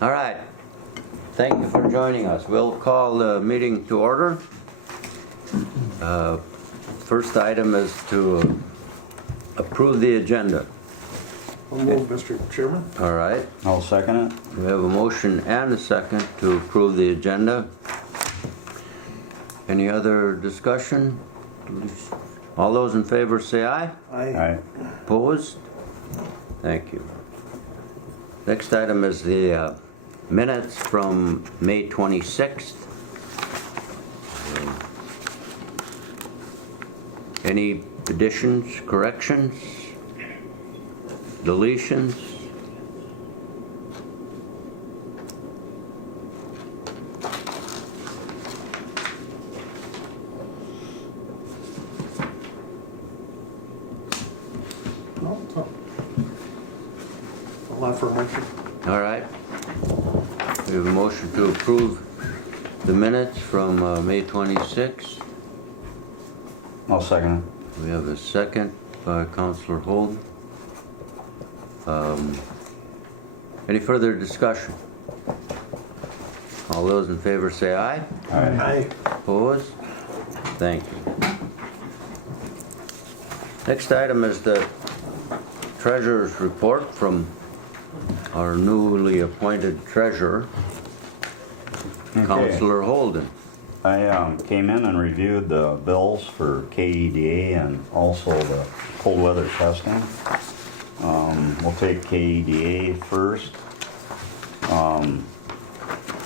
All right. Thank you for joining us. We'll call the meeting to order. First item is to approve the agenda. I'll move, Mr. Chairman. All right. I'll second it. We have a motion and a second to approve the agenda. Any other discussion? All those in favor say aye. Aye. Opposed? Thank you. Next item is the minutes from May 26th. Any additions, corrections, deletions? No, it's not. I'll allow for a motion. All right. We have a motion to approve the minutes from May 26th. I'll second it. We have a second by Councillor Holden. Any further discussion? All those in favor say aye. Aye. Opposed? Thank you. Next item is the treasurer's report from our newly appointed treasurer, Councillor Holden. I came in and reviewed the bills for KEDA and also the cold weather testing. We'll take KEDA first.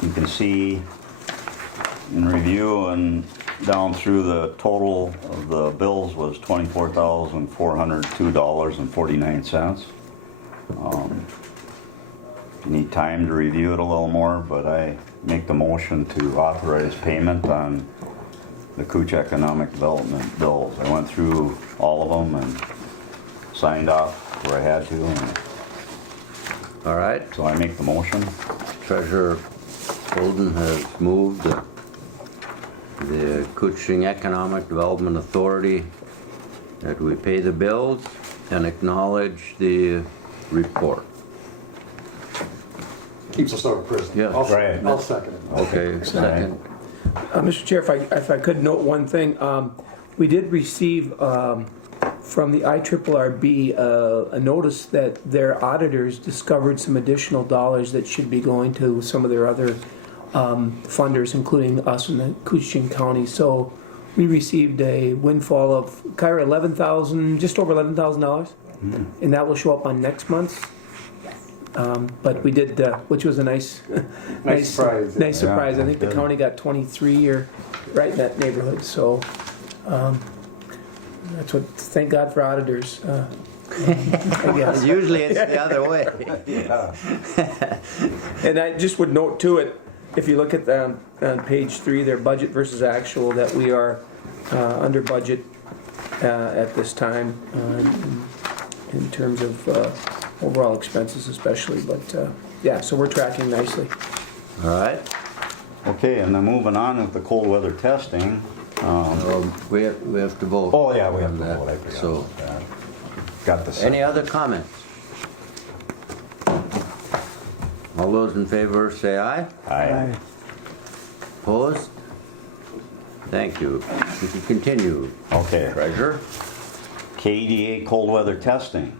You can see in review and down through the total of the bills was $24,402.49. You need time to review it a little more, but I make the motion to authorize payment on the Cooch Economic Development bills. I went through all of them and signed off where I had to, and All right. so I make the motion. Treasurer Holden has moved the Cushing Economic Development Authority that we pay the bills and acknowledge the report. Keeps us out of prison. Yeah. Right. I'll second it. Okay, second. Mr. Chair, if I could note one thing, we did receive from the IRRB a notice that their auditors discovered some additional dollars that should be going to some of their other funders, including us in the Cushing County. So we received a windfall of $11,000, just over $11,000, and that will show up on next month's. But we did, which was a nice surprise. Nice surprise. Yeah, I think the good. county got 23 or right in that neighborhood. So that's what. Thank God for auditors. I guess. Usually it's the other way. And I just would note too it if you look at on page 3, their budget versus actual, that we are under budget at this time in terms of overall expenses, especially. But yeah, so we're tracking nicely. All right. Okay, and then moving on with the cold weather testing. We have to vote. Oh yeah, we have on to that. vote. I forgot So, about that. Got the any other comments? All those in favor say aye. Aye. Opposed? Thank you. You can continue, Okay. Treasurer. KEDA cold weather testing.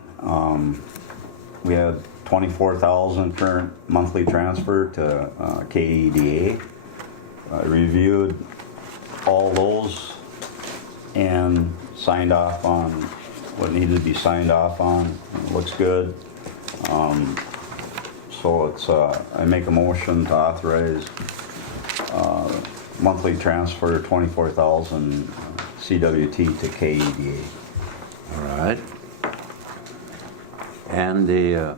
We had 24,000 current monthly transfer to KEDA. I reviewed all those and signed off on what needed to be signed off on. It looks good. So it's I make a motion to authorize monthly transfer 24,000 CWT to KEDA. All right. And the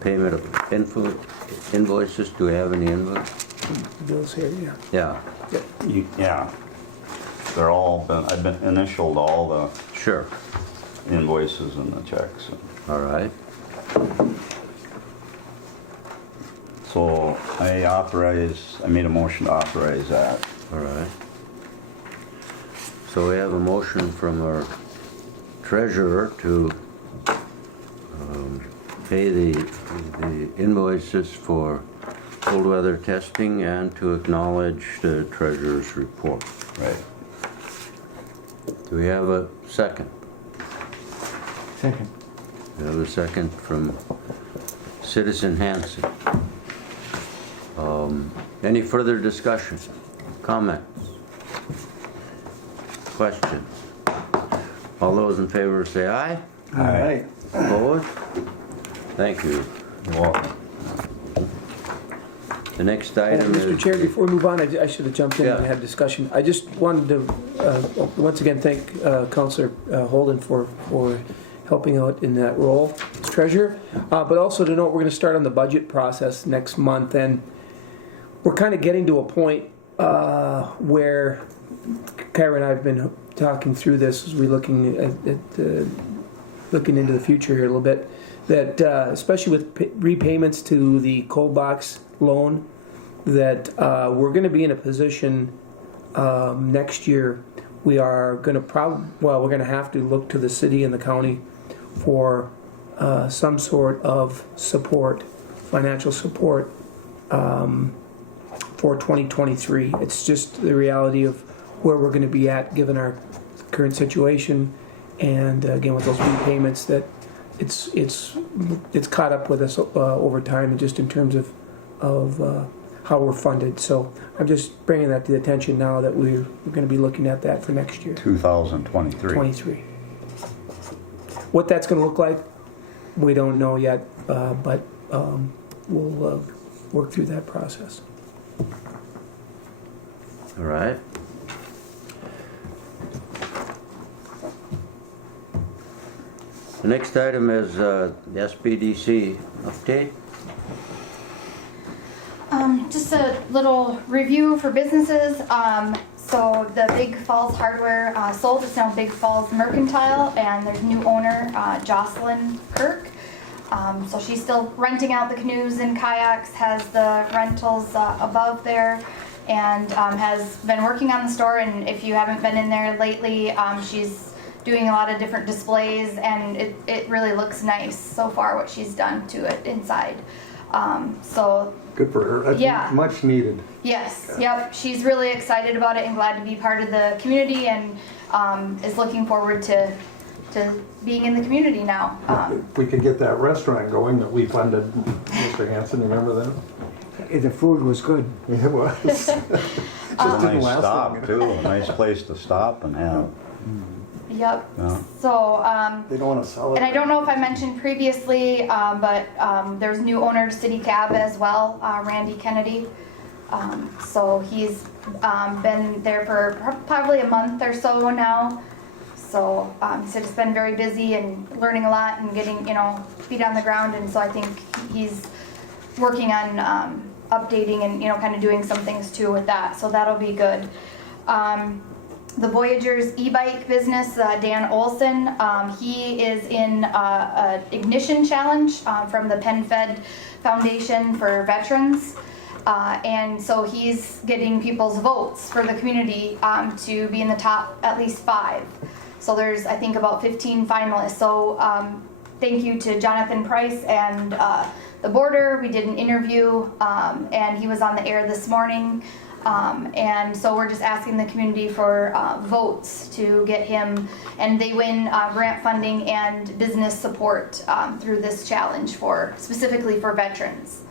payment of invoices. Do we have any invoices? Bill's here, yeah. Yeah. Yeah, they're all been, I've been initialed all the Sure. invoices and the checks. All right. So I made a motion to authorize that. All right. So we have a motion from our treasurer to pay the invoices for cold weather testing and to acknowledge the treasurer's report. Right. Do we have a second? Second. We have a second from Citizen Hanson. Any further discussion, comments, questions? All those in favor say aye. All right. Opposed? Thank you. You're welcome. The next item is... Mr. Chair, before we move on, I should have jumped in and Yeah. had discussion. I just wanted to once again thank Councillor Holden for helping out in that role as treasurer, but also to note we're going to start on the budget process next month, and we're kind of getting to a point where Kyra and I have been talking through this as we're looking into the future here a little bit, that especially with repayments to the cold box loan, that we're going to be in a position next year. We are going to we're going to have to look to the city and the county for some sort of support, financial support for 2023. It's just the reality of where we're going to be at given our current situation, and again with those repayments, that it's caught up with us over time, and just in terms of how we're funded. So I'm just bringing that to the attention now that we're going to be looking at that for next year, 2023. 23. What that's going to look like, we don't know yet, but we'll work through that process. All right. The next item is the SBDC update. Just a little review for businesses. So the Big Falls Hardware sold. It's now Big Falls Mercantile, and there's a new owner, Jocelyn Kirk. So she's still renting out the canoes and kayaks, has the rentals above there, and has been working on the store. And if you haven't been in there lately, she's doing a lot of different displays, and it really looks nice so far what she's done to it inside. So Good for her. That's Yeah. much needed. yes, yep, she's really excited about it and glad to be part of the community, and is looking forward to being in the community now. If we could get that restaurant going that we funded, Mr. Hanson, remember that? The food was good. It was. It's a didn't nice last stop long. too, a nice place to stop and have. Yep. Yeah. So, They don't want to sell it. and I don't know if I mentioned previously, but there's a new owner to City Cab as well, Randy Kennedy. So he's been there for probably a month or so now. So he said it's been very busy and learning a lot and getting, feet on the ground. And so I think he's working on updating and, kind of doing some things too with that. So that'll be good. The Voyagers e-bike business, Dan Olson, he is in an ignition challenge from the PenFed Foundation for Veterans. And so he's getting people's votes for the community to be in the top at least 5. So there's, I think, about 15 finalists. So thank you to Jonathan Price and the Border. We did an interview, and he was on the air this morning. And so we're just asking the community for votes to get him, and they win grant funding and business support through this challenge specifically for veterans.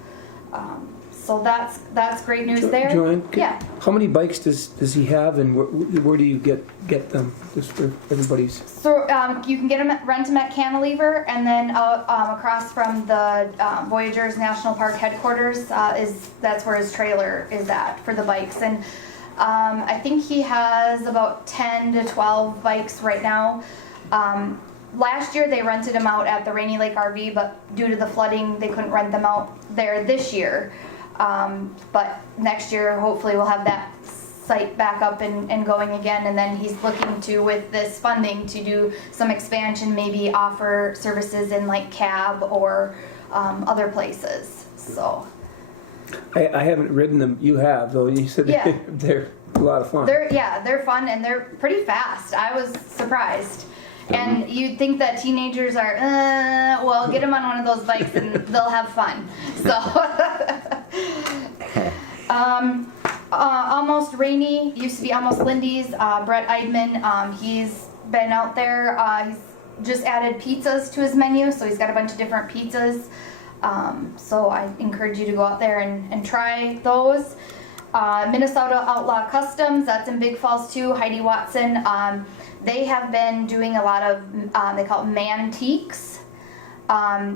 So that's great news there. Joanne, Yeah. how many bikes does he have, and where do you get them, just for everybody's? So you can rent them at Cantilever, and then across from the Voyagers National Park headquarters that's where his trailer is at for the bikes. And I think he has about 10 to 12 bikes right now. Last year they rented them out at the Rainy Lake RV, but due to the flooding they couldn't rent them out there this year. But next year hopefully we'll have that site back up and going again, and then he's looking to, with this funding, to do some expansion, maybe offer services in like cab or other places. So I haven't ridden them. You have, though. You said Yeah. they're a lot of fun. they're fun and they're pretty fast. I was surprised. And you'd think that teenagers are, well, get them on one of those bikes and they'll have fun. So, Almost Rainy used to be Almost Lindy's. Brett Eidman, he's been out there. He's just added pizzas to his menu, so he's got a bunch of different pizzas. So I encourage you to go out there and try those. Minnesota Outlaw Customs, that's in Big Falls too. Heidi Watson. They have been doing a lot of, they call it mantiques.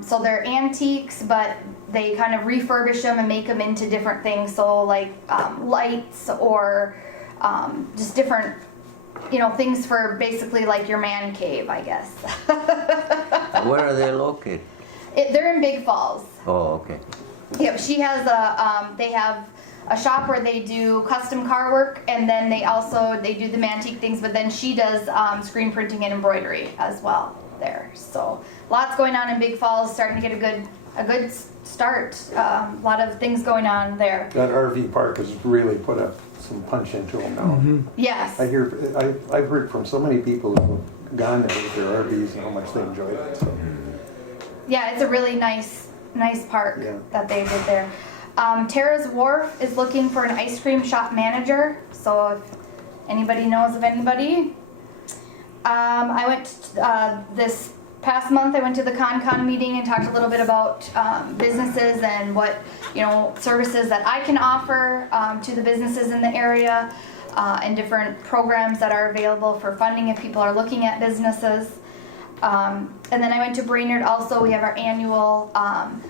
So they're antiques, but they kind of refurbish them and make them into different things. So like lights or just different, things for basically like your man cave, I guess. Where are they located? They're in Big Falls. Oh, okay. Yep, she has they have a shop where they do custom car work, and then they do the mantique things, but then she does screen printing and embroidery as well there. So lots going on in Big Falls, starting to get a good start. A lot of things going on there. That RV park has really put some punch into them now. Yes. I've heard from so many people who've gone there with their RVs and how much they enjoyed it. So. Yeah, it's a really nice park Yeah. that they did there. Tara's Wharf is looking for an ice cream shop manager. So if anybody knows of anybody. I went this past month. I went to the ConCon meeting and talked a little bit about businesses and what services that I can offer to the businesses in the area, and different programs that are available for funding if people are looking at businesses. And then I went to Brainerd also. We have our annual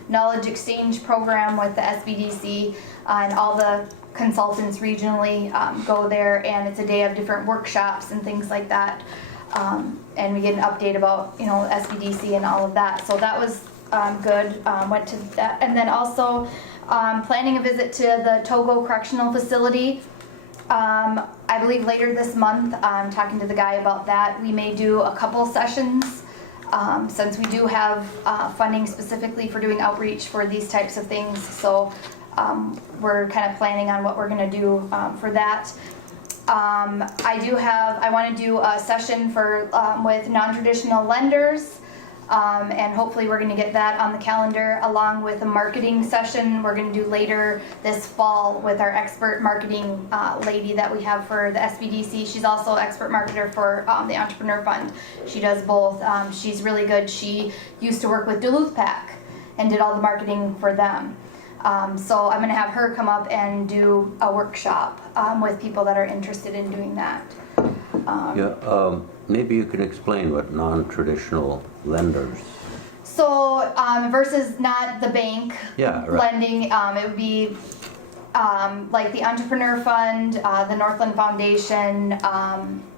knowledge exchange program with the SBDC, and all the consultants regionally go there, and it's a day of different workshops and things like that. And we get an update about SBDC and all of that. So that was good. Went to that, and then also planning a visit to the Togo Correctional Facility. I believe later this month. I'm talking to the guy about that. We may do a couple sessions since we do have funding specifically for doing outreach for these types of things. So we're kind of planning on what we're going to do for that. I want to do a session with non-traditional lenders. And hopefully we're going to get that on the calendar, along with a marketing session we're going to do later this fall with our expert marketing lady that we have for the SBDC. She's also expert marketer for the Entrepreneur Fund. She does both. She's really good. She used to work with Duluth PAC and did all the marketing for them. So I'm going to have her come up and do a workshop with people that are interested in doing that. Maybe you can explain what non-traditional lenders. So versus not the bank lending, it would be like the Entrepreneur Fund, the Northland Foundation,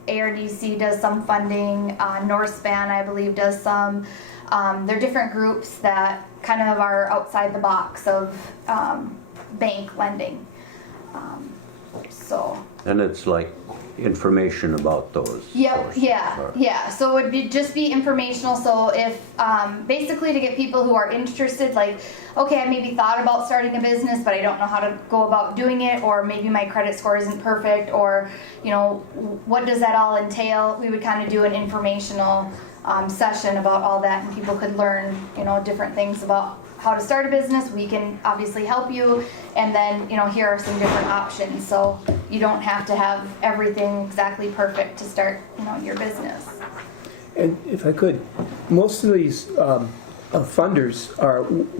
ARDC does some funding, Northspan I believe does some. They're different groups that kind of are outside the box of bank lending. And it's like information about those. Yep, yeah. So it would just be informational. So if basically to get people who are interested, like, okay, I maybe thought about starting a business, but I don't know how to go about doing it, or maybe my credit score isn't perfect, or what does that all entail? We would kind of do an informational session about all that, and people could learn different things about how to start a business. We can obviously help you, and then here are some different options, so you don't have to have everything exactly perfect to start your business. And if I could, most of these funders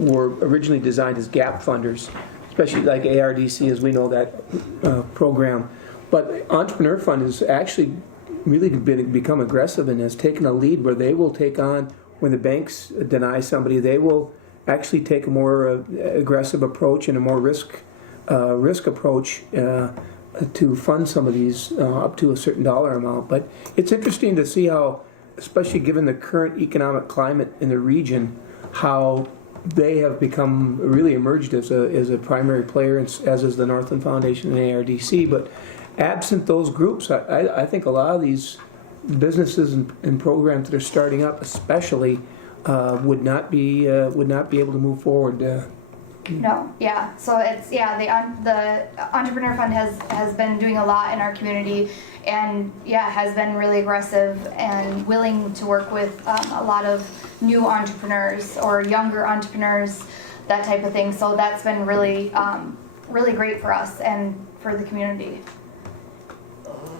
were originally designed as gap funders, especially like ARDC, as we know that program. But Entrepreneur Fund has actually really become aggressive and has taken a lead where they will take on, when the banks deny somebody, they will actually take a more aggressive approach and a more risk approach to fund some of these up to a certain dollar amount. But it's interesting to see how, especially given the current economic climate in the region, how they have become really emerged as a primary player, as is the Northland Foundation and ARDC. But absent those groups, I think a lot of these businesses and programs that are starting up, especially, would not be able to move forward No, yeah. So it's the Entrepreneur Fund has been doing a lot in our community, and has been really aggressive and willing to work with a lot of new entrepreneurs or younger entrepreneurs, that type of thing. So that's been really really great for us and for the community.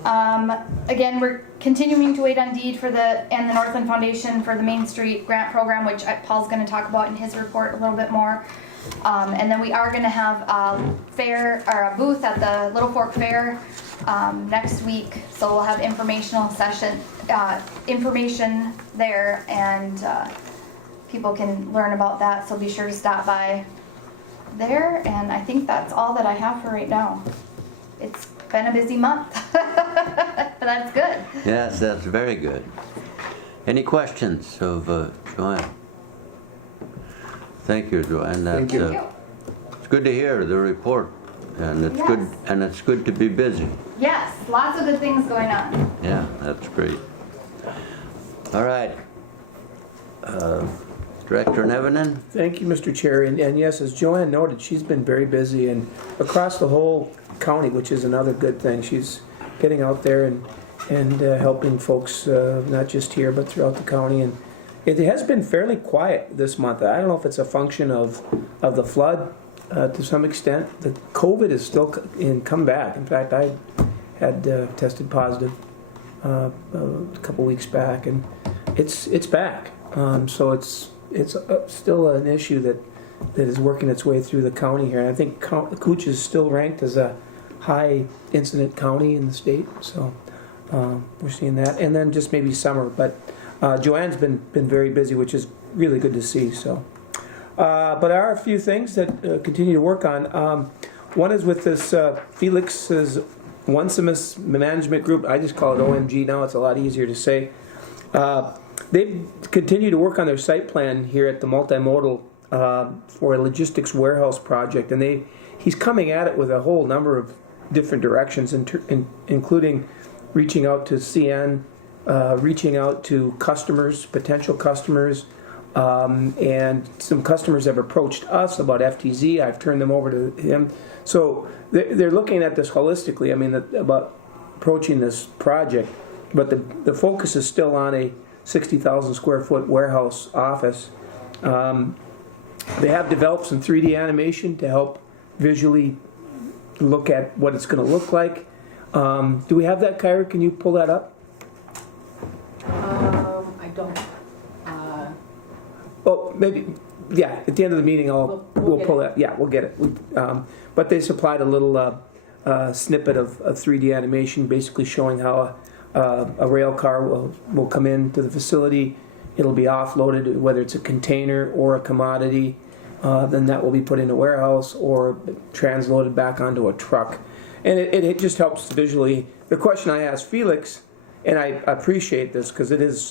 Again, we're continuing to wait on deed and the Northland Foundation for the Main Street grant program, which Paul's going to talk about in his report a little bit more. And then we are going to have a booth at the Little Fork Fair next week. So we'll have information there, and people can learn about that. So be sure to stop by there. And I think that's all that I have for right now. It's been a busy month, but that's good. Yes, that's very good. Any questions of Joanne? Thank you, Joanne. Thank you. Thank you. It's good to hear the report, and it's Yes. good, and it's good to be busy. Yes, lots of good things going on. Yeah, that's great. All right. Director Nevenin? Thank you, Mr. Chair. And yes, as Joanne noted, she's been very busy and across the whole county, which is another good thing. She's getting out there and helping folks, not just here, but throughout the county. And it has been fairly quiet this month. I don't know if it's a function of the flood to some extent. The COVID is still come back. In fact, I had tested positive a couple weeks back, and it's back. So it's still an issue that is working its way through the county here. And I think Cooch is still ranked as a high incident county in the state. So we're seeing that, and then just maybe summer, but. Joanne's been very busy, which is really good to see. So, but there are a few things that continue to work on. One is with this Felix's Onesimus Management Group. I just call it OMG now. It's a lot easier to say. They've continued to work on their site plan here at the multimodal for a logistics warehouse project, and he's coming at it with a whole number of different directions, including reaching out to CN. Reaching out to customers, potential customers, and some customers have approached us about FTZ. I've turned them over to him. So they're looking at this holistically, about approaching this project, but the focus is still on a 60,000 square foot warehouse office. They have developed some 3D animation to help visually look at what it's going to look like. Do we have that, Kyra? Can you pull that up? I don't. Well, maybe, yeah, at the end of the meeting, we'll pull that. Yeah, we'll get it. But they supplied a little snippet of 3D animation, basically showing how a rail car will come into the facility. It'll be offloaded, whether it's a container or a commodity. Then that will be put in a warehouse or transloaded back onto a truck. And it just helps visually. The question I asked Felix, and I appreciate this because it is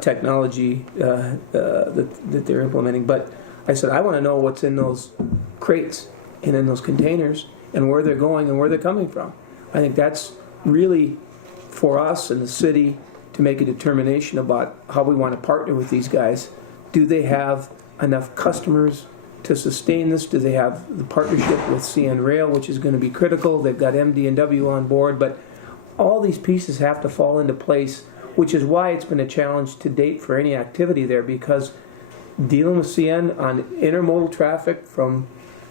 technology that they're implementing. But I said, I want to know what's in those crates and in those containers and where they're going and where they're coming from. I think that's really for us in the city to make a determination about how we want to partner with these guys. Do they have enough customers to sustain this? Do they have the partnership with CN Rail, which is going to be critical? They've got MD&W on board, but all these pieces have to fall into place, which is why it's been a challenge to date for any activity there, because dealing with CN on intermodal traffic from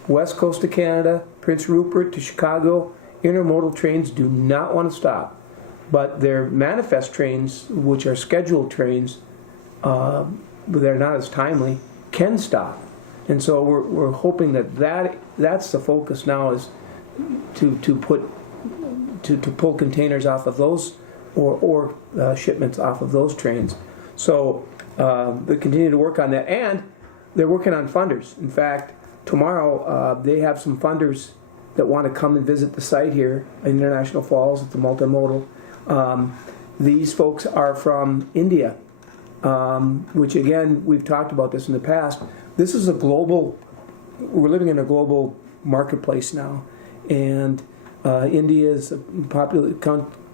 West Coast of Canada, Prince Rupert to Chicago, intermodal trains do not want to stop. But their manifest trains, which are scheduled trains, they're not as timely, can stop. And so we're hoping that's the focus now, is to pull containers off of those or shipments off of those trains. So they continue to work on that, and they're working on funders. In fact, tomorrow they have some funders that want to come and visit the site here in International Falls at the multimodal. These folks are from India, which again, we've talked about this in the past. This is we're living in a global marketplace now, and India is a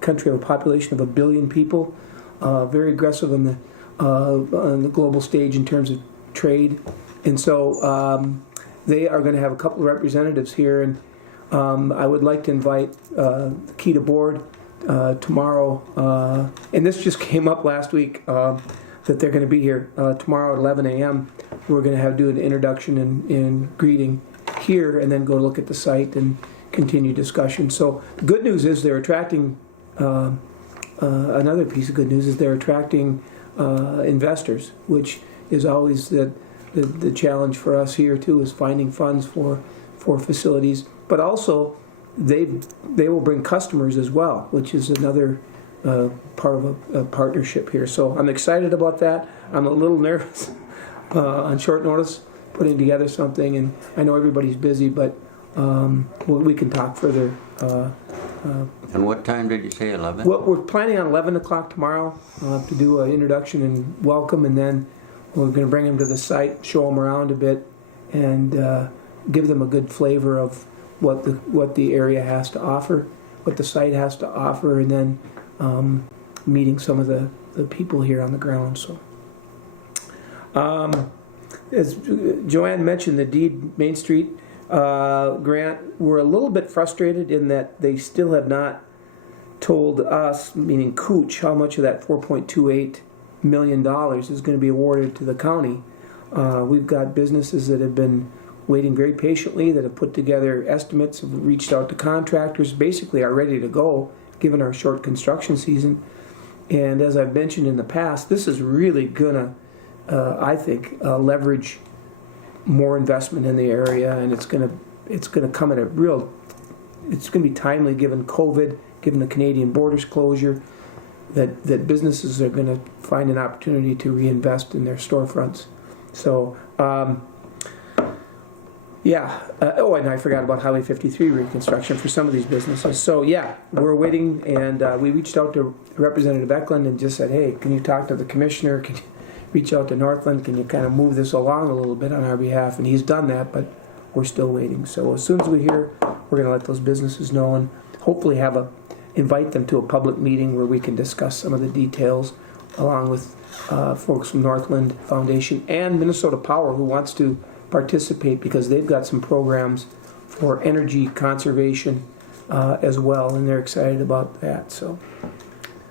country of a population of 1 billion people, very aggressive on the global stage in terms of trade. And so they are going to have a couple of representatives here, and I would like to invite the Keda board tomorrow, and this just came up last week, that they're going to be here tomorrow at 11 a.m. We're going to do an introduction and greeting here, and then go look at the site and continue discussion. So the good news is they're attracting, another piece of good news is they're attracting investors, which is always the challenge for us here too, is finding funds for facilities. But also they will bring customers as well, which is another part of a partnership here. So I'm excited about that. I'm a little nervous on short notice putting together something, and I know everybody's busy, but we can talk further. And what time did you say, 11? Well, we're planning on 11 o'clock tomorrow to do an introduction and welcome, and then we're going to bring them to the site, show them around a bit, and give them a good flavor of what the area has to offer, what the site has to offer, and then meeting some of the people here on the ground. So, as Joanne mentioned, the Deed Main Street grant, we're a little bit frustrated in that they still have not told us, meaning Cooch, how much of that $4.28 million is going to be awarded to the county. We've got businesses that have been waiting very patiently, that have put together estimates, have reached out to contractors, basically are ready to go, given our short construction season. And as I've mentioned in the past, this is really gonna, I think, leverage more investment in the area, and it's gonna come at it's gonna be timely given COVID, given the Canadian borders closure, that businesses are gonna find an opportunity to reinvest in their storefronts. So, and I forgot about Highway 53 reconstruction for some of these businesses. So yeah, we're waiting, and we reached out to Representative Eklund and just said, hey, can you talk to the commissioner? Can you reach out to Northland? Can you kind of move this along a little bit on our behalf? And he's done that, but we're still waiting. So as soon as we hear, we're going to let those businesses know, and hopefully invite them to a public meeting where we can discuss some of the details, along with folks from Northland Foundation and Minnesota Power, who wants to participate because they've got some programs for energy conservation as well, and they're excited about that. So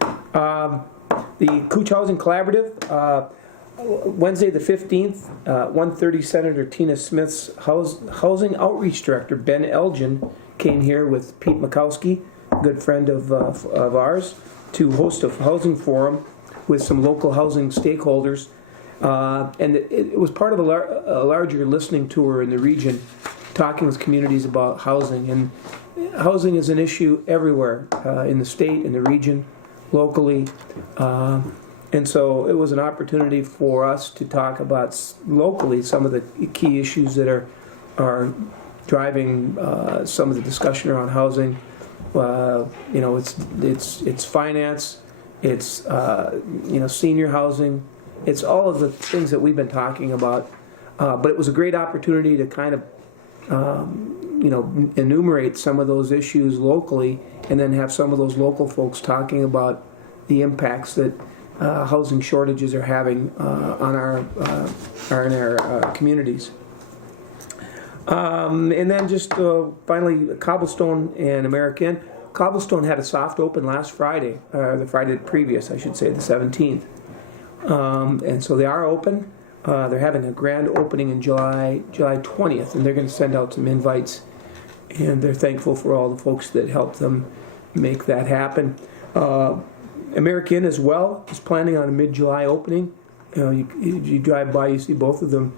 the Cooch Housing Collaborative, Wednesday the 15th, 1:30, Senator Tina Smith's Housing Outreach Director Ben Elgin came here with Pete Makowski, a good friend of ours, to host a housing forum with some local housing stakeholders. And it was part of a larger listening tour in the region, talking with communities about housing. And housing is an issue everywhere, in the state, in the region, locally. And so it was an opportunity for us to talk about locally some of the key issues that are driving some of the discussion around housing. It's finance, it's senior housing. It's all of the things that we've been talking about, but it was a great opportunity to kind of, enumerate some of those issues locally, and then have some of those local folks talking about the impacts that housing shortages are having on our communities. And then just finally, Cobblestone and American. Cobblestone had a soft open last Friday, the Friday previous, I should say, the 17th. And so they are open. They're having a grand opening in July 20th, and they're going to send out some invites. And they're thankful for all the folks that helped them make that happen. American as well is planning on a mid-July opening. You drive by, you see both of them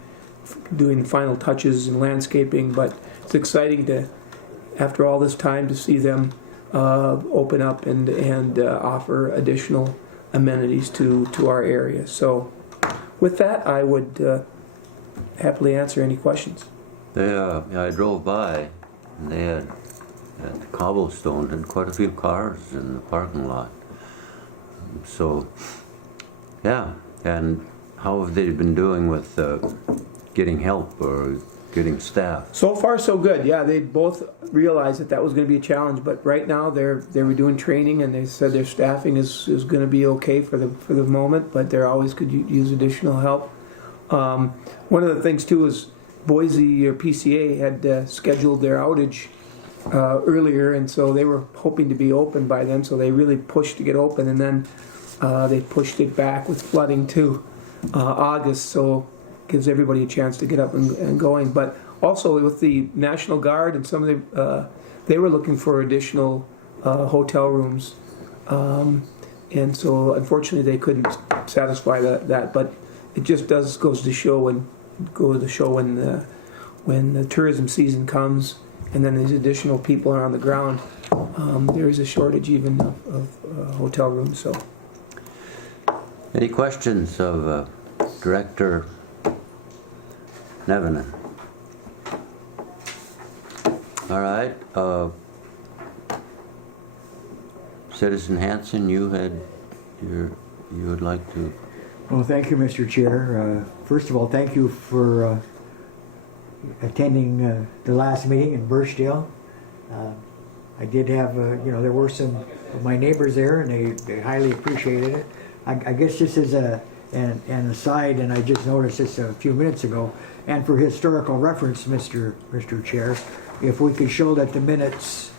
doing the final touches and landscaping, but it's exciting to, after all this time, to see them open up and offer additional amenities to our area. So with that, I would happily answer any questions. I drove by, and they had at Cobblestone and quite a few cars in the parking lot. So, yeah. And how have they been doing with getting help or getting staff? So far, so good. Yeah, they both realized that was going to be a challenge, but right now they were doing training, and they said their staffing is going to be okay for the moment, but they always could use additional help. One of the things too is Boise or PCA had scheduled their outage earlier, and so they were hoping to be open by then, so they really pushed to get open, and then they pushed it back with flooding to August, so gives everybody a chance to get up and going. But also with the National Guard and some of the, they were looking for additional hotel rooms, and so unfortunately they couldn't satisfy that. But it just goes to show when the tourism season comes, and then these additional people are on the ground, there is a shortage even of hotel rooms. So, Any questions of Director Nevenin? All right. Citizen Hanson, you would like to. Well, thank you, Mr. Chair. First of all, thank you for attending the last meeting in Birchdale. I did have, there were some of my neighbors there, and they highly appreciated it. I guess this is an aside, and I just noticed this a few minutes ago, and for historical reference, Mr. Chair, if we could show that the minutes,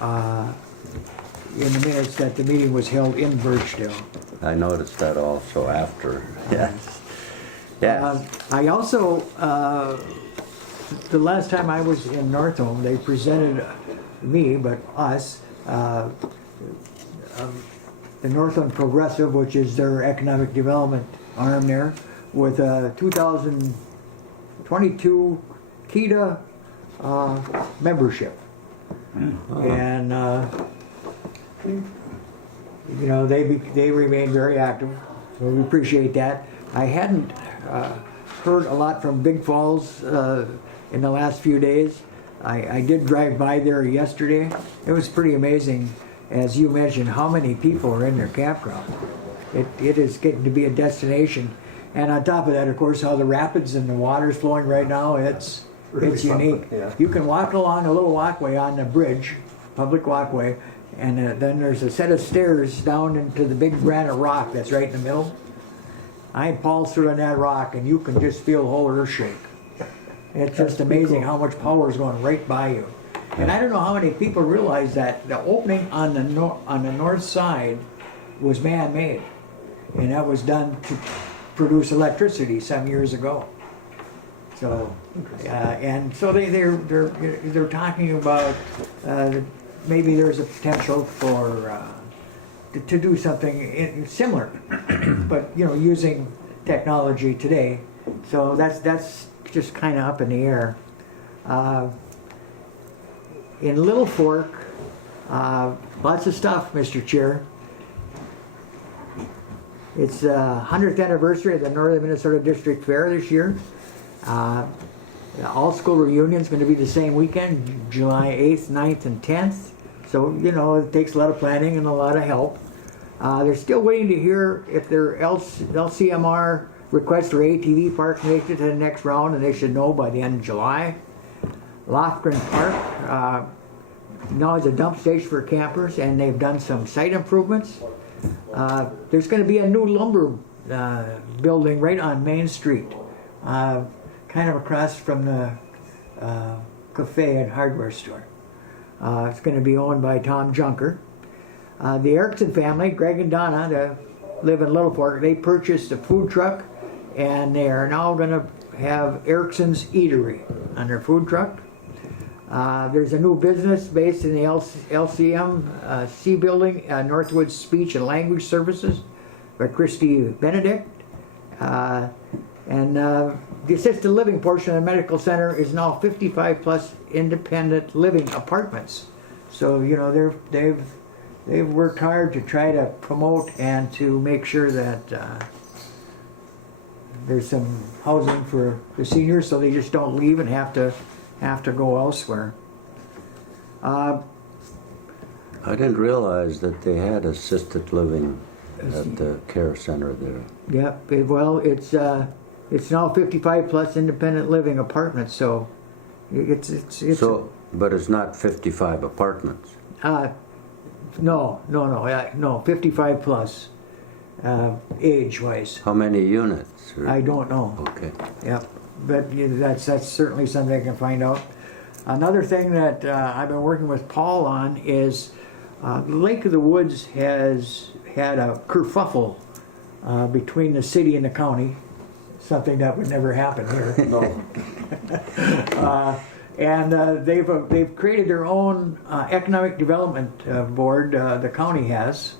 in the minutes that the meeting was held in Birchdale. I noticed that also after. Yes. Yes. I also, the last time I was in Northome, they presented me, but us, the Northland Progressive, which is their economic development arm there, with a 2022 Keda membership. And they remain very active, so we appreciate that. I hadn't heard a lot from Big Falls in the last few days. I did drive by there yesterday. It was pretty amazing, as you mentioned, how many people are in their campground. It is getting to be a destination. And on top of that, of course, how the rapids and the water's flowing right now, it's unique. Yeah. You can walk along a little walkway on the bridge, public walkway, and then there's a set of stairs down into the big granite rock that's right in the middle. I pulsed through on that rock, and you can just feel the whole earth shake. It's just amazing how much power is going right by you. And I don't know how many people realize that the opening on the north side was man-made, and that was done to produce electricity some years ago. So, and so they're talking about maybe there's a potential for to do something similar, but using technology today. So that's just kind of up in the air. In Little Fork, lots of stuff, Mr. Chair. It's 100th anniversary of the Northern Minnesota District Fair this year. All school reunion is going to be the same weekend, July 8th, 9th, and 10th. So, it takes a lot of planning and a lot of help. They're still waiting to hear if their LCMR request for ATV park makes it to the next round, and they should know by the end of July. Lofgren Park now is a dump station for campers, and they've done some site improvements. There's going to be a new lumber building right on Main Street, kind of across from the cafe and hardware store. It's going to be owned by Tom Junker. The Erickson family, Greg and Donna, that live in Little Fork, they purchased a food truck, and they are now going to have Erickson's Eatery on their food truck. There's a new business based in the LCM C building, Northwood Speech and Language Services by Christy Benedict. And the assisted living portion of the medical center is now 55 plus independent living apartments. So, they've worked hard to try to promote and to make sure that there's some housing for the seniors, so they just don't leave and have to go elsewhere. I didn't realize that they had assisted living at the care center there. Yep. Well, it's now 55 plus independent living apartments, so it's So, but it's not 55 apartments. no, 55 plus. age-wise. How many units? Or- I don't know. Okay. Yep, but yeah, that's certainly something I can find out. Another thing that I've been working with Paul on is Lake of the Woods has had a kerfuffle between the city and the county, something that would never happen here. No. And they've created their own economic development board. The county has,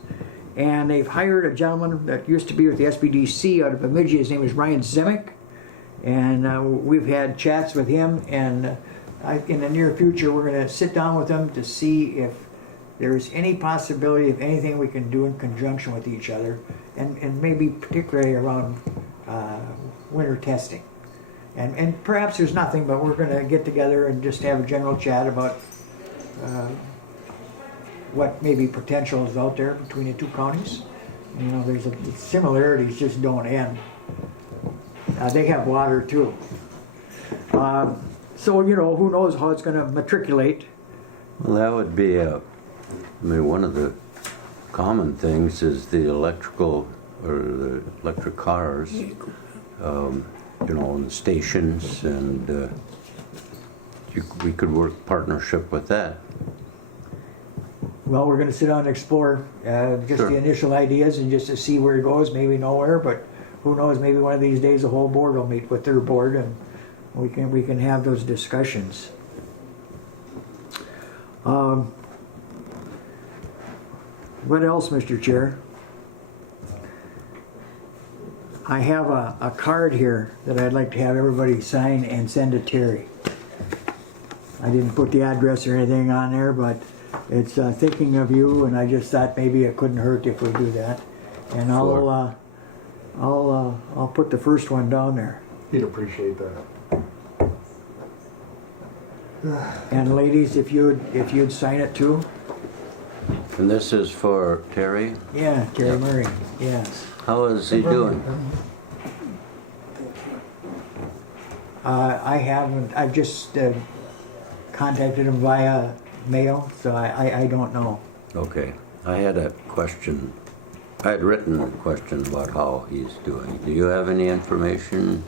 and they've hired a gentleman that used to be with the SBDC out of Bemidji. His name is Ryan Zimick, and we've had chats with him. And in the near future, we're going to sit down with him to see if there's any possibility of anything we can do in conjunction with each other, and maybe particularly around winter testing. And perhaps there's nothing, but we're going to get together and just have a general chat about what maybe potential is out there between the two counties. You know, there's the similarities just don't end. They have water too. So, you know, who knows how it's going to matriculate. Well, that would be one of the common things is the electrical or the electric cars. You know, in the stations, and we could work partnership with that. Well, we're going to sit down and explore just Sure. the initial ideas and just to see where it goes. Maybe nowhere, but who knows? Maybe one of these days the whole board will meet with their board and we can have those discussions. What else, Mr. Chair? I have a card here that I'd like to have everybody sign and send to Terry. I didn't put the address or anything on there, but it's thinking of you, and I just thought maybe it couldn't hurt if we do that. And Sure. I'll put the first one down there. He'd appreciate that. And ladies, if you'd sign it too. And this is for Terry. Yeah, Terry Murray. Yes. How is he doing? I haven't. I've just contacted him via mail, so I don't know. Okay. I had a question. I had written a question about how he's doing. Do you have any information?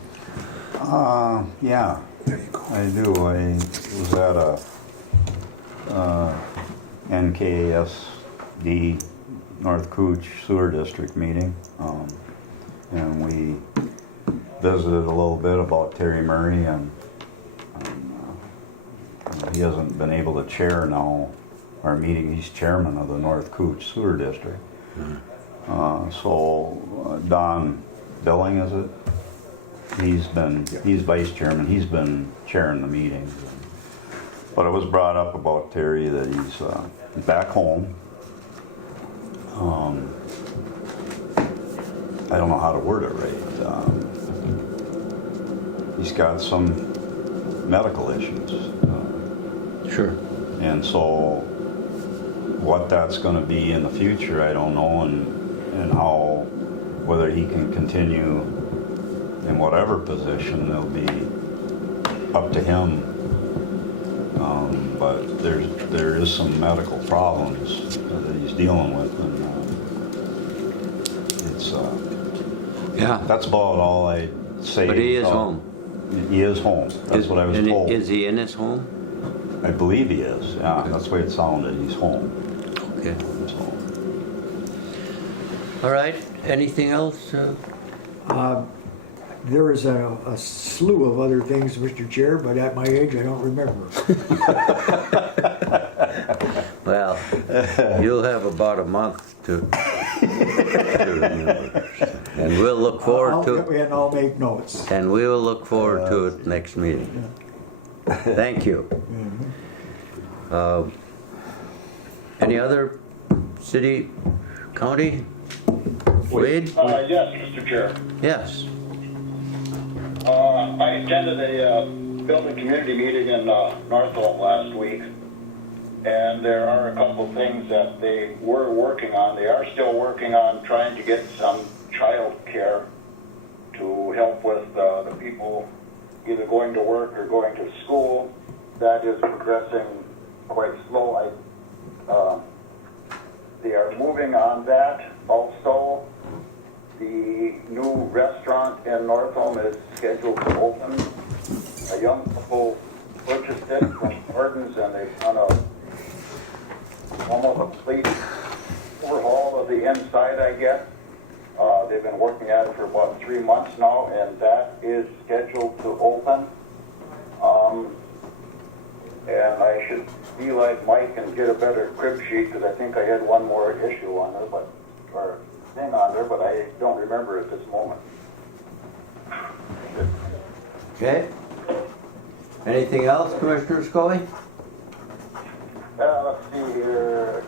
Yeah, I do. I was at a NKSD North Cooch Sewer District meeting, and we visited a little bit about Terry Murray, and he hasn't been able to chair now our meeting. He's chairman of the North Cooch Sewer District. So Don Billing, is it? He's vice chairman. He's been chairing the meetings. But it was brought up about Terry that he's back home. I don't know how to word it right. He's got some medical issues. Sure. And so what that's going to be in the future, I don't know, and how, whether he can continue in whatever position, it'll be up to him. But there is some medical problems that he's dealing with, and it's Yeah. that's about all I say. But he is home. He is home. That's what I was told. Is he in his home? I believe he is. Yeah, that's the way it sounded. He's home. Okay. So. All right. Anything else? There is a slew of other things, Mr. Chair, but at my age, I don't remember. Well, you'll have about a month to remember. And we'll look forward to it. And I'll make notes. And we will look forward to it next meeting. Thank you. Any other city, county? Wade? Yes, Mr. Chair. Yes. I attended a building community meeting in Northville last week, and there are a couple of things that they were working on. They are still working on trying to get some child care to help with the people either going to work or going to school. That is progressing quite slow. They are moving on that also, the new restaurant in Northome is scheduled to open. A young couple purchased it from Gordon's, and they've done almost a complete overhaul of the inside, I guess. They've been working at it for about 3 months now, and that is scheduled to open. And I should be like Mike and get a better crib sheet, because I think I had one more issue on there, or thing on there, but I don't remember at this moment. Okay. Anything else, Commissioner Scully? Let's see here,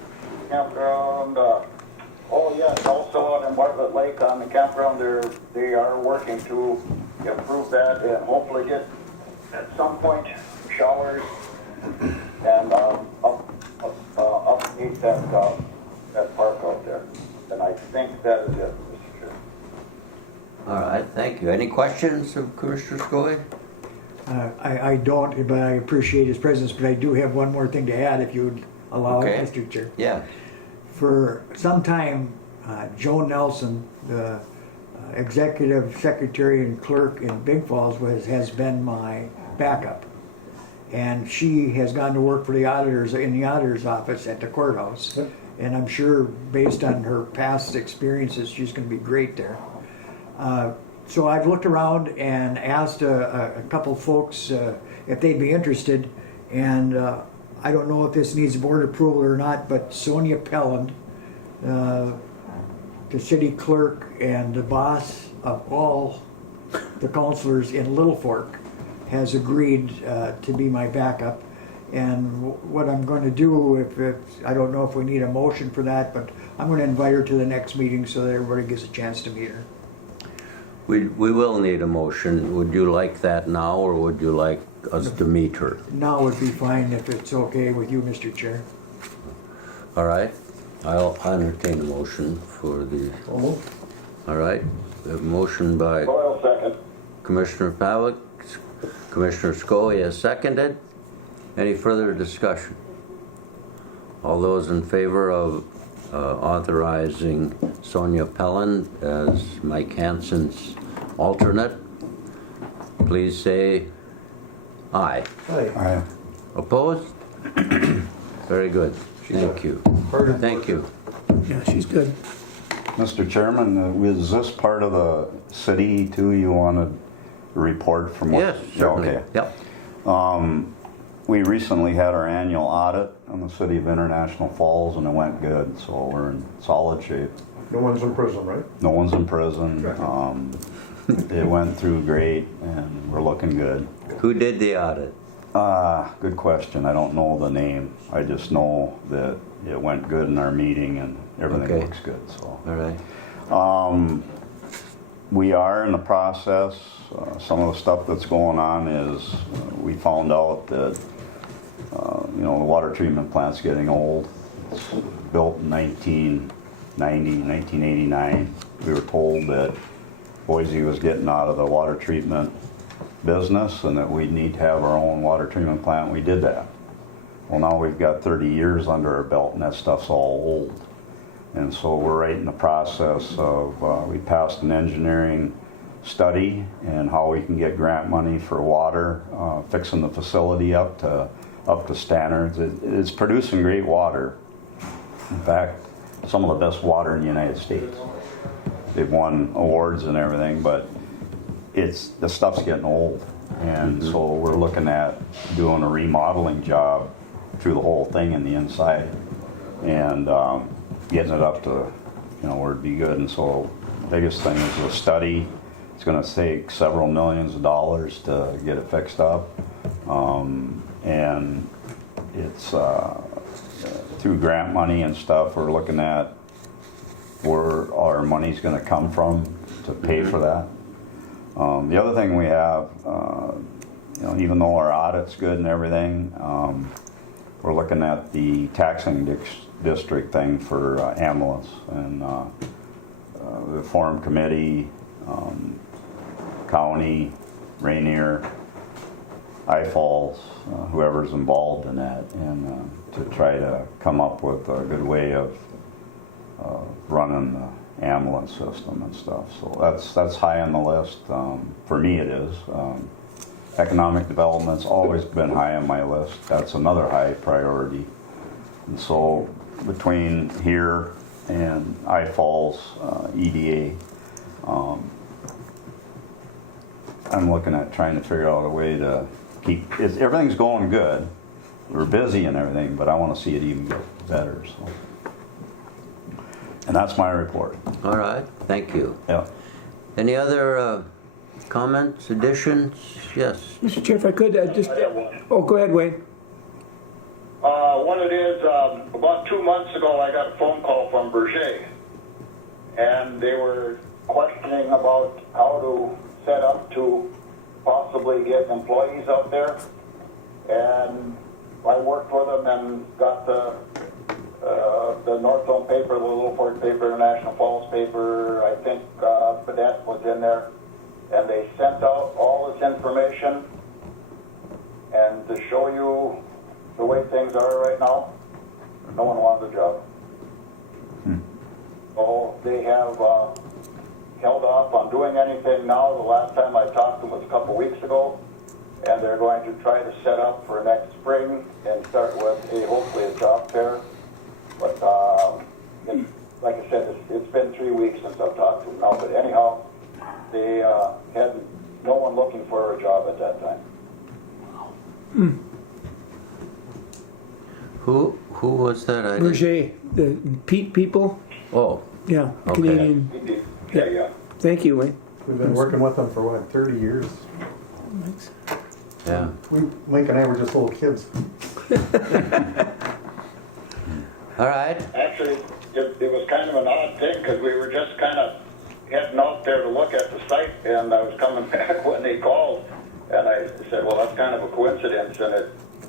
campground, oh yes, also on in Bartlett Lake on the campground, they are working to improve that and hopefully get, at some point, showers and update that park out there. And I think that is it, Mr. Chair. All right, thank you. Any questions of Commissioner Scully? I don't, but I appreciate his presence, but I do have one more thing to add, if you would allow Okay. it, Mr. Chair. Yeah. For some time, Joan Nelson, the executive secretary and clerk in Big Falls, has been my backup. And she has gone to work for the auditors in the auditor's office at the courthouse. Yep. And I'm sure, based on her past experiences, she's going to be great there. So I've looked around and asked a couple folks if they'd be interested. And I don't know if this needs board approval or not, but Sonia Pelland, the city clerk and the boss of all the counselors in Little Fork, has agreed to be my backup. And what I'm going to do, I don't know if we need a motion for that, but I'm going to invite her to the next meeting so that everybody gets a chance to meet her. We will need a motion. Would you like that now, or would you like us to meet her? Now would be fine if it's okay with you, Mr. Chair. All right. I'll entertain a motion for the... Almost. All right. We have a motion by Doyle, second. Commissioner Pavlik. Commissioner Scully has seconded. Any further discussion? All those in favor of authorizing Sonia Pelland as Mike Hansen's alternate, please say aye. Hi. Opposed? Very good. Thank you. Thank you. Yeah, she's good. Mr. Chairman, was this part of the city too? You wanted a report from what? Yes, certainly. Okay. Yep. We recently had our annual audit on the city of International Falls, and it went good, so we're in solid shape. No one's in prison, right? No one's in prison. It went through great, and we're looking good. Who did the audit? Good question. I don't know the name. I just know that it went good in our meeting, and everything Okay. looks good. So All right. we are in the process. Some of the stuff that's going on is we found out that the water treatment plant's getting old. It's built in 1989. We were told that Boise was getting out of the water treatment business and that we'd need to have our own water treatment plant. We did that. Well, now we've got 30 years under our belt, and that stuff's all old. And so we're right in the process of, we passed an engineering study and how we can get grant money for water, fixing the facility up to standards. It's producing great water. In fact, some of the best water in the United States. They've won awards and everything, but the stuff's getting old. And so we're looking at doing a remodeling job through the whole thing in the inside and getting it up to where it'd be good. And so the biggest thing is a study. It's going to take several millions of dollars to get it fixed up. And it's through grant money and stuff, we're looking at where our money's going to come from to pay for that. The other thing we have, even though our audit's good and everything, we're looking at the taxing district thing for ambulance, and the forum committee, county, Rainier, Falls, whoever's involved in that, and to try to come up with a good way of running ambulance system and stuff. So that's high on the list. For me it is. Economic development's always been high on my list. That's another high priority. And so between here and I Falls, EDA, I'm looking at trying to figure out a way to everything's going good. We're busy and everything, but I want to see it even get better. So. And that's my report. All right, thank you. Yeah. Any other comments, additions? Yes. Mr. Chair, if I could just, oh, go ahead, Wayne. What it is, about 2 months ago, I got a phone call from Berger, and they were questioning about how to set up to possibly get employees out there. And I worked with them and got the Northzone paper, the Little Fork paper, National Falls paper. I think Cadet was in there, and they sent out all this information. And to show you the way things are right now, no one wants the job. So they have held off on doing anything now. The last time I talked to them was a couple weeks ago, and they're going to try to set up for next spring and start with hopefully a job fair. But like I said, it's been 3 weeks since I've talked to them now. But anyhow, they had no one looking for a job at that time. Who was that? I didn't- Berger, the Pete people? Oh, Yeah, Okay. Canadian. Yeah. Thank you, Wayne. We've been working with them for what, 30 years? yeah. Mike and I were just little kids. All right. Actually, it was kind of an odd thing because we were just kind of heading out there to look at the site, and I was coming back when they called, and I said, well, that's kind of a coincidence, and I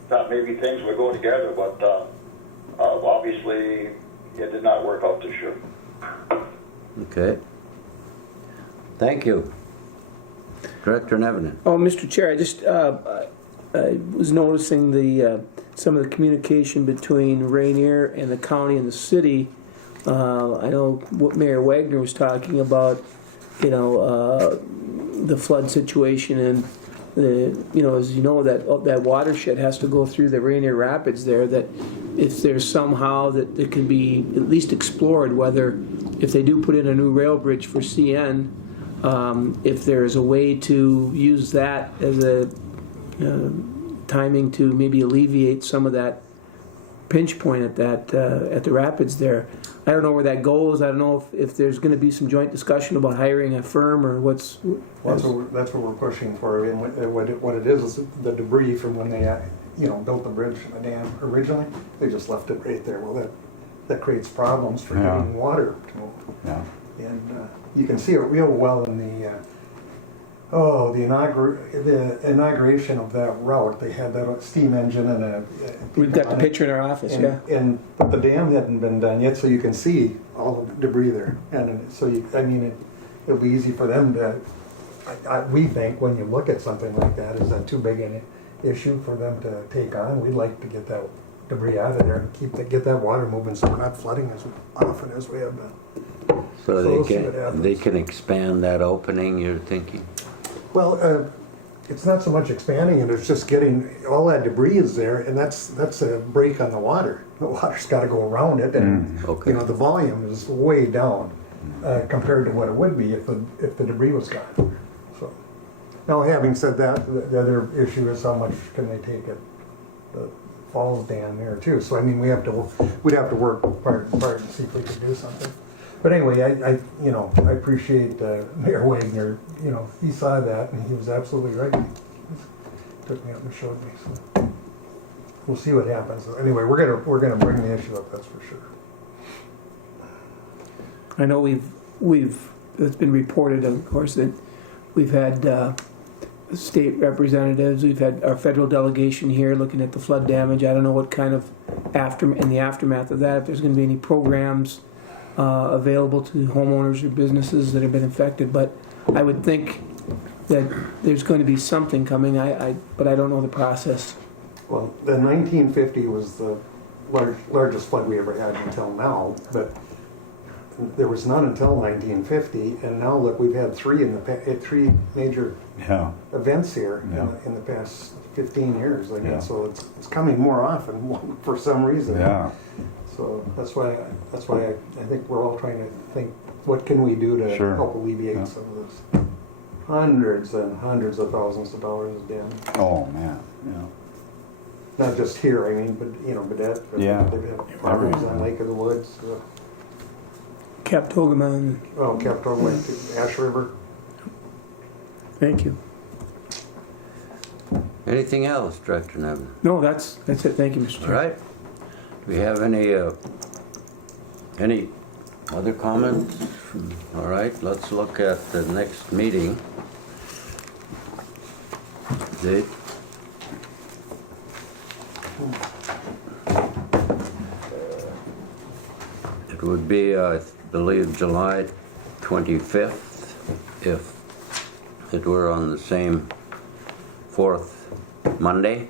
thought maybe things would go together, but obviously it did not work out this year. Okay. Thank you. Director Nevenin. Oh, Mr. Chair, I just I was noticing some of the communication between Rainier and the county and the city. I know what Mayor Wagner was talking about, the flood situation and as you know, that watershed has to go through the Rainier Rapids there. That if there's somehow that it can be at least explored whether if they do put in a new rail bridge for CN, if there's a way to use that as a timing to maybe alleviate some of that pinch point at the rapids there. I don't know where that goes. I don't know if there's going to be some joint discussion about hiring a firm or what's. That's what we're pushing for. And what it is the debris from when they built the bridge and the dam originally. They just left it right there. Well, that creates problems for getting water to move. Yeah. And you can see it real well in the inauguration of that route. They had that steam engine and We've got the picture in our office, but the dam hadn't been done yet, so you can see all the debris there. And so it'll be easy for them to. We think when you look at something like that, is that too big an issue for them to take on? We'd like to get that debris out of there and get that water moving, so we're not flooding as often as we have been. So we'll see what happens. they can expand that opening, you're thinking? Well, it's not so much expanding it, it's just getting, all that debris is there, and that's a break on the water. The water's got to go around it, and Okay. the volume is way down compared to what it would be if the debris was gone. So, now having said that, the other issue is how much can they take at the falls dam there too. So we'd have to work part and part and see if we could do something. But anyway, I appreciate Mayor Wagner. He saw that and he was absolutely right. He took me up and showed me. So we'll see what happens. Anyway, we're gonna bring the issue up. That's for sure. I know it's been reported, of course, that we've had state representatives, we've had our federal delegation here looking at the flood damage. I don't know what kind of in the aftermath of that, if there's going to be any programs available to homeowners or businesses that have been affected, but I would think that there's going to be something coming, but I don't know the process. Well, the 1950 was the largest flood we ever had until now, but there was none until 1950, and now look, we've had three major Yeah. events here Yeah. in the past 15 years. I Yeah. guess so. It's coming more often for some reason. Yeah. So that's why I think we're all trying to think, what can we do to Sure. help alleviate Yeah. some of this? Hundreds and hundreds of thousands of dollars again. Oh, man. Yeah. Not just here, I mean, but Badette. Yeah. They've had properties on Lake of the Woods. Captogaman, Capitol Lake, Ash River. thank you. Anything else, Director Nevin? No, that's it, thank you, Mr. All Chair. right. Do we have any other comments? All right, let's look at the next meeting date. It would be, I believe, July 25th, if it were on the same fourth Monday.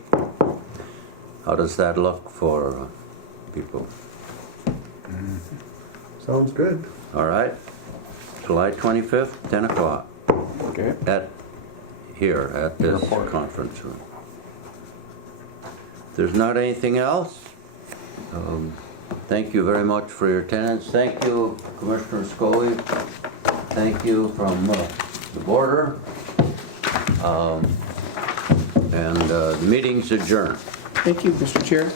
How does that look for people? Sounds good. All right, July 25th, 10 o'clock, Okay. at this Report. conference room. If there's not anything else, thank you very much for your attendance. Thank you, Commissioner Scully. Thank you from the border. And the meeting's adjourned. Thank you, Mr. Chair.